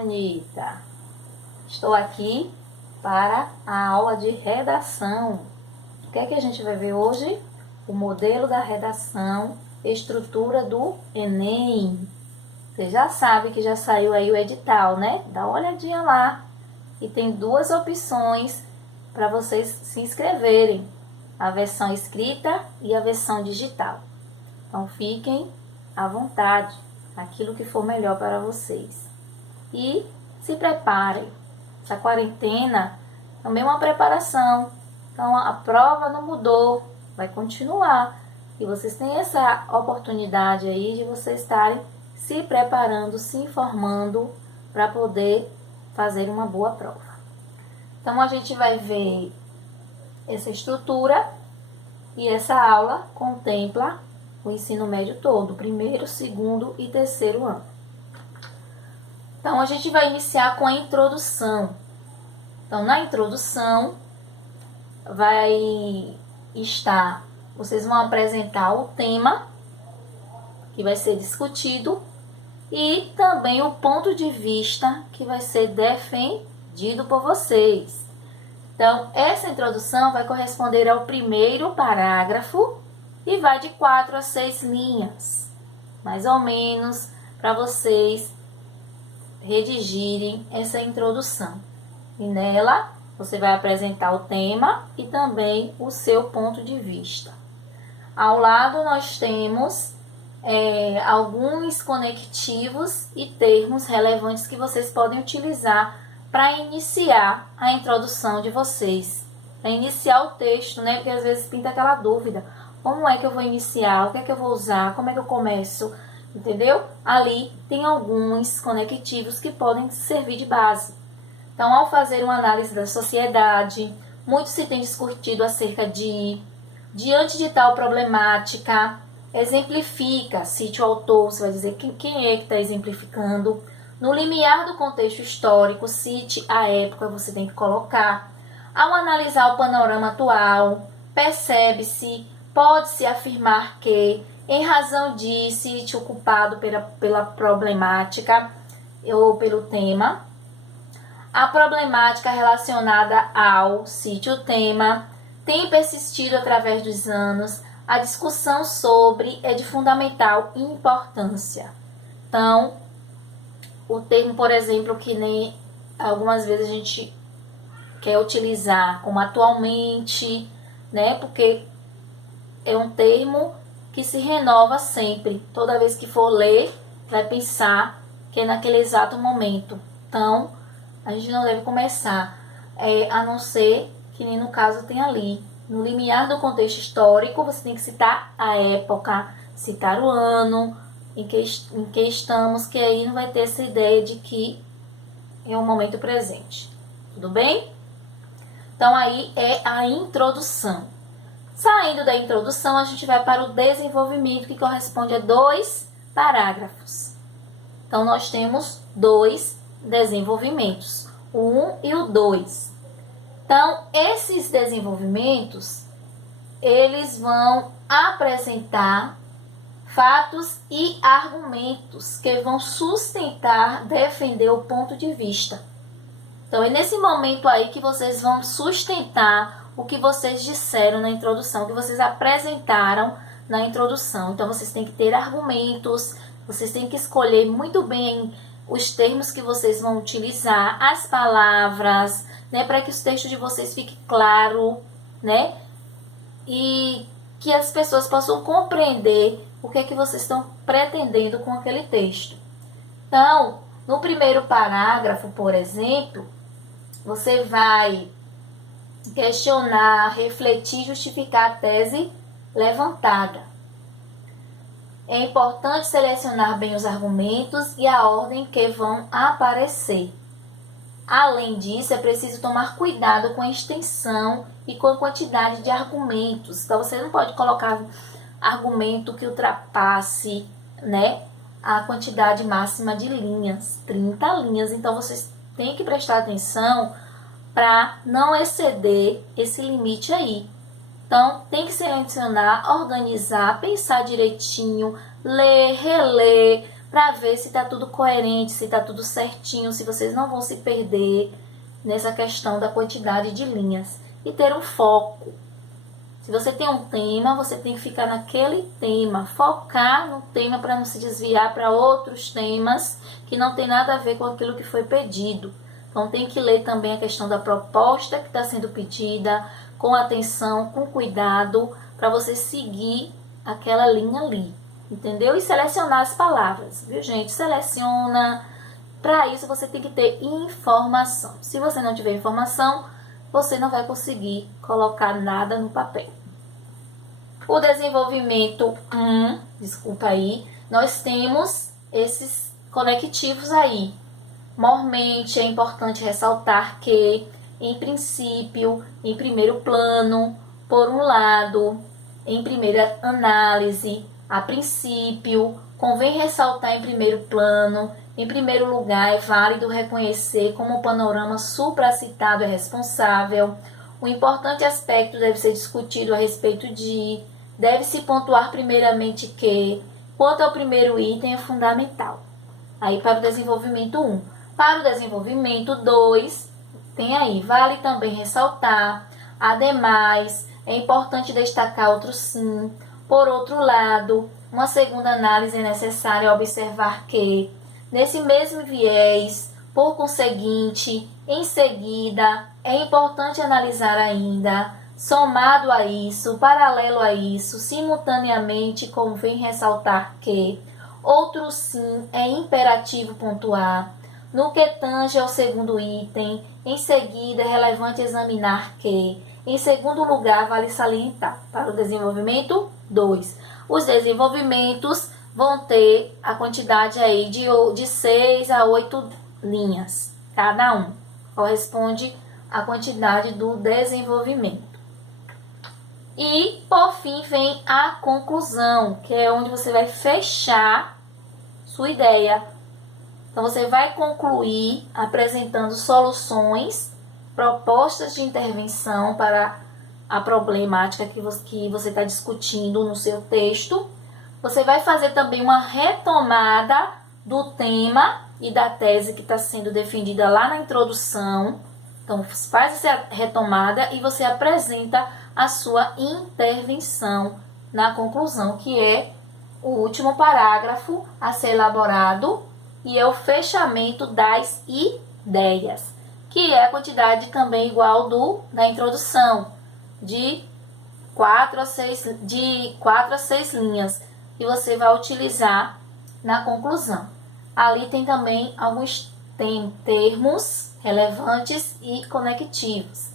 bonita! Estou aqui para a aula de redação. O que é que a gente vai ver hoje? O modelo da redação, estrutura do Enem. Você já sabe que já saiu aí o edital, né? Dá uma olhadinha lá. E tem duas opções para vocês se inscreverem. A versão escrita e a versão digital. Então fiquem à vontade, aquilo que for melhor para vocês. E se preparem. Essa quarentena também é uma preparação. Então a prova não mudou, vai continuar. E vocês têm essa oportunidade aí de vocês estarem se preparando, se informando para poder fazer uma boa prova. Então a gente vai ver essa estrutura e essa aula contempla o ensino médio todo, primeiro, segundo e terceiro ano. Então a gente vai iniciar com a introdução. Então na introdução vocês vão apresentar o tema que vai ser discutido e também o ponto de vista que vai ser defendido por vocês. Então, essa introdução vai corresponder ao primeiro parágrafo e vai de 4 a 6 linhas, mais ou menos, para vocês redigirem essa introdução. E nela, você vai apresentar o tema e também o seu ponto de vista. Ao lado, nós temos alguns conectivos e termos relevantes que vocês podem utilizar para iniciar a introdução de vocês, para iniciar o texto, né? Porque às vezes pinta aquela dúvida, como é que eu vou iniciar, o que é que eu vou usar, como é que eu começo, entendeu? Ali tem alguns conectivos que podem servir de base. Então, ao fazer uma análise da sociedade, muito se tem discutido acerca diante de tal problemática, exemplifica, cite o autor, você vai dizer quem é que está exemplificando. No limiar do contexto histórico, cite a época, você tem que colocar. Ao analisar o panorama atual, percebe-se, pode-se afirmar que, em razão de, cite o culpado pela problemática ou pelo tema. A problemática relacionada ao, cite o tema, tem persistido através dos anos. A discussão sobre é de fundamental importância. Então, o termo, por exemplo, que nem algumas vezes a gente quer utilizar como atualmente, né? Porque é um termo que se renova sempre. Toda vez que for ler, vai pensar que é naquele exato momento. Então, a gente não deve começar, a não ser que nem no caso tem ali. No limiar do contexto histórico, você tem que citar a época, citar o ano em que estamos, que aí não vai ter essa ideia de que é o momento presente. Tudo bem? Então, aí é a introdução. Saindo da introdução, a gente vai para o desenvolvimento, que corresponde a 2 parágrafos. Então, nós temos 2 desenvolvimentos, o 1 e o 2. Então, esses desenvolvimentos, eles vão apresentar fatos e argumentos que vão sustentar, defender o ponto de vista. Então, é nesse momento aí que vocês vão sustentar o que vocês disseram na introdução, que vocês apresentaram na introdução. Então, vocês têm que ter argumentos, vocês têm que escolher muito bem os termos que vocês vão utilizar, as palavras, né, para que o texto de vocês fique claro, né, e que as pessoas possam compreender o que é que vocês estão pretendendo com aquele texto. Então, no primeiro parágrafo, por exemplo, você vai questionar, refletir, justificar a tese levantada. É importante selecionar bem os argumentos e a ordem que vão aparecer. Além disso, é preciso tomar cuidado com a extensão e com a quantidade de argumentos. Então, você não pode colocar argumento que ultrapasse, né, a quantidade máxima de linhas, 30 linhas. Então, vocês têm que prestar atenção para não exceder esse limite aí. Então, tem que selecionar, organizar, pensar direitinho, ler, reler, para ver se está tudo coerente, se está tudo certinho, se vocês não vão se perder nessa questão da quantidade de linhas. E ter um foco. Se você tem um tema, você tem que ficar naquele tema, focar no tema para não se desviar para outros temas que não tem nada a ver com aquilo que foi pedido. Então tem que ler também a questão da proposta que está sendo pedida, com atenção, com cuidado, para você seguir aquela linha ali, entendeu? E selecionar as palavras, viu, gente? Seleciona. Para isso você tem que ter informação. Se você não tiver informação, você não vai conseguir colocar nada no papel. O desenvolvimento 1, desculpa aí, nós temos esses conectivos aí. Mormente é importante ressaltar que, em princípio, em primeiro plano, por um lado, em primeira análise, a princípio, convém ressaltar em primeiro plano. Em primeiro lugar, é válido reconhecer como o panorama supracitado é responsável. O importante aspecto deve ser discutido a respeito de... Deve-se pontuar primeiramente que, quanto ao primeiro item, é fundamental. Aí para o desenvolvimento 1. Para o desenvolvimento 2, tem aí, vale também ressaltar. Ademais, é importante destacar outro sim. Por outro lado, uma segunda análise é necessária observar que, nesse mesmo viés, por conseguinte, em seguida, é importante analisar ainda, somado a isso, paralelo a isso, simultaneamente, convém ressaltar que outro sim é imperativo pontuar. No que tange ao segundo item, em seguida é relevante examinar que, em segundo lugar, vale salientar para o desenvolvimento 2. Os desenvolvimentos vão ter a quantidade aí de 6 a 8 linhas, cada um. Corresponde à quantidade do desenvolvimento. E, por fim, vem a conclusão, que é onde você vai fechar sua ideia. Então, você vai concluir apresentando soluções, propostas de intervenção para a problemática que você está discutindo no seu texto. Você vai fazer também uma retomada do tema e da tese que está sendo defendida lá na introdução. Então, faz essa retomada e você apresenta a sua intervenção na conclusão, que é o último parágrafo a ser elaborado e é o fechamento das ideias, que é a quantidade também igual da introdução, de 4 a 6 linhas, que você vai utilizar na conclusão. Ali tem também alguns termos relevantes e conectivos.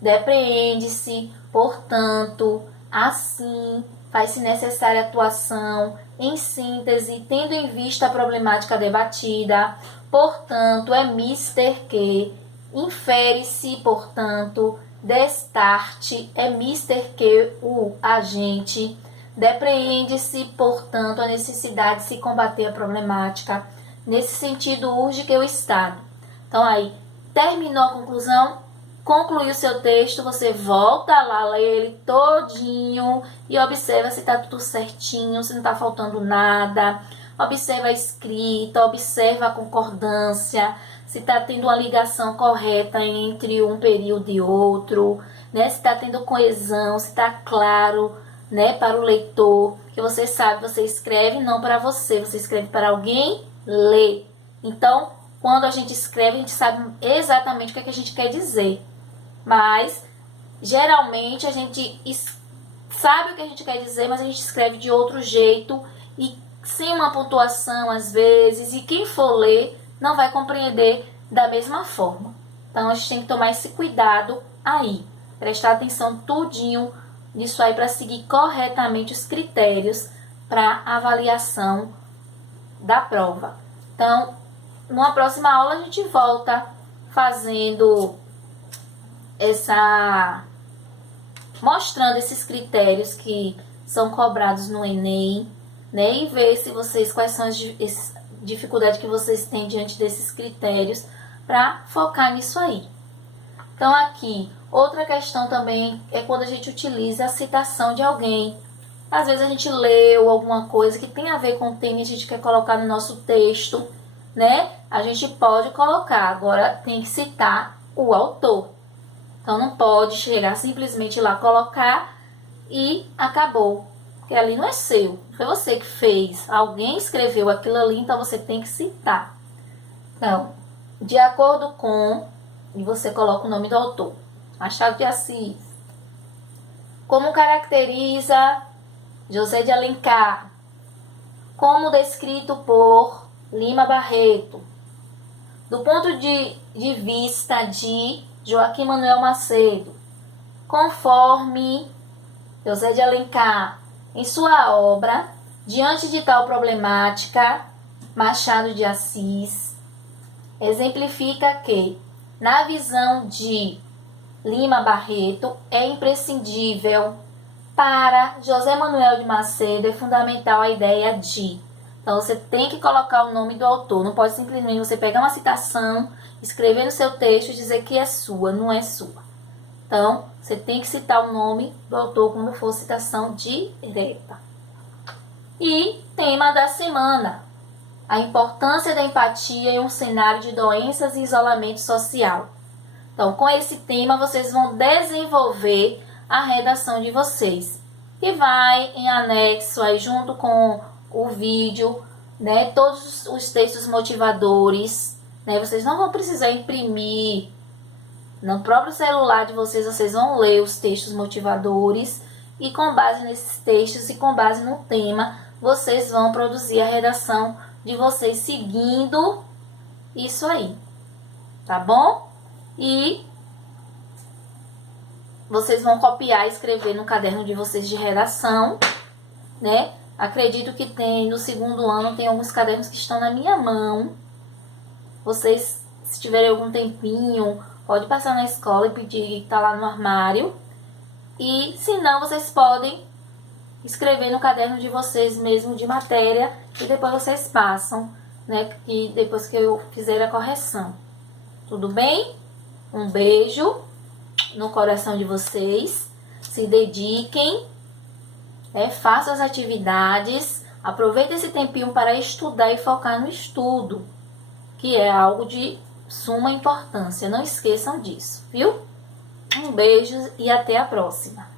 Depreende-se, portanto, assim, faz-se necessária atuação, em síntese, tendo em vista a problemática debatida, portanto, é mister que, infere-se, portanto, destarte, é mister que o agente, depreende-se, portanto, a necessidade de se combater a problemática. Nesse sentido, urge que o Estado. Então, aí, terminou a conclusão, concluiu o seu texto, você volta lá, lê ele todinho e observa se está tudo certinho, se não está faltando nada. Observa a escrita, observa a concordância, se está tendo uma ligação correta entre um período e outro, né? Se está tendo coesão, se está claro, né, para o leitor, que você sabe, você escreve não para você, você escreve para alguém ler. Então, quando a gente escreve, a gente sabe exatamente o que a gente quer dizer. Mas, geralmente, a gente sabe o que a gente quer dizer, mas a gente escreve de outro jeito e sem uma pontuação, às vezes, e quem for ler não vai compreender da mesma forma. Então, a gente tem que tomar esse cuidado aí, prestar atenção tudinho nisso aí para seguir corretamente os critérios para avaliação da prova. Então, numa próxima aula a gente volta fazendo mostrando esses critérios que são cobrados no Enem, né? E ver se vocês, quais são as dificuldades que vocês têm diante desses critérios para focar nisso aí. Então, aqui, outra questão também é quando a gente utiliza a citação de alguém. Às vezes a gente leu alguma coisa que tem a ver com o tema e a gente quer colocar no nosso texto, né? A gente pode colocar, agora tem que citar o autor. Então não pode chegar simplesmente lá, colocar e acabou. Porque ali não é seu, foi você que fez. Alguém escreveu aquilo ali, então você tem que citar. Então, de acordo com, e você coloca o nome do autor. Machado de Assis. Como caracteriza José de Alencar? Como descrito por Lima Barreto. Do ponto de vista de Joaquim Manuel Macedo, conforme José de Alencar, em sua obra, diante de tal problemática, Machado de Assis exemplifica que, na visão de Lima Barreto, é imprescindível para José Manuel de Macedo, é fundamental a ideia de. Então, você tem que colocar o nome do autor. Não pode simplesmente você pegar uma citação, escrever no seu texto e dizer que é sua. Não é sua. Então, você tem que citar o nome do autor quando for citação direta. E tema da semana: a importância da empatia em um cenário de doenças e isolamento social. Então, com esse tema, vocês vão desenvolver a redação de vocês, que vai em anexo aí junto com o vídeo, né, todos os textos motivadores, né, vocês não vão precisar imprimir no próprio celular de vocês, vocês vão ler os textos motivadores e com base nesses textos e com base no tema, vocês vão produzir a redação de vocês seguindo isso aí, tá bom? E vocês vão copiar e escrever no caderno de vocês de redação, né? Acredito que tem, no segundo ano, tem alguns cadernos que estão na minha mão. Vocês, se tiverem algum tempinho, pode passar na escola e pedir, tá lá no armário. E, se não, vocês podem escrever no caderno de vocês mesmo, de matéria, e depois vocês passam, né? E depois que eu fizer a correção. Tudo bem? Um beijo no coração de vocês. Se dediquem. Faça as atividades, aproveite esse tempinho para estudar e focar no estudo, que é algo de suma importância. Não esqueçam disso, viu? Um beijo e até a próxima.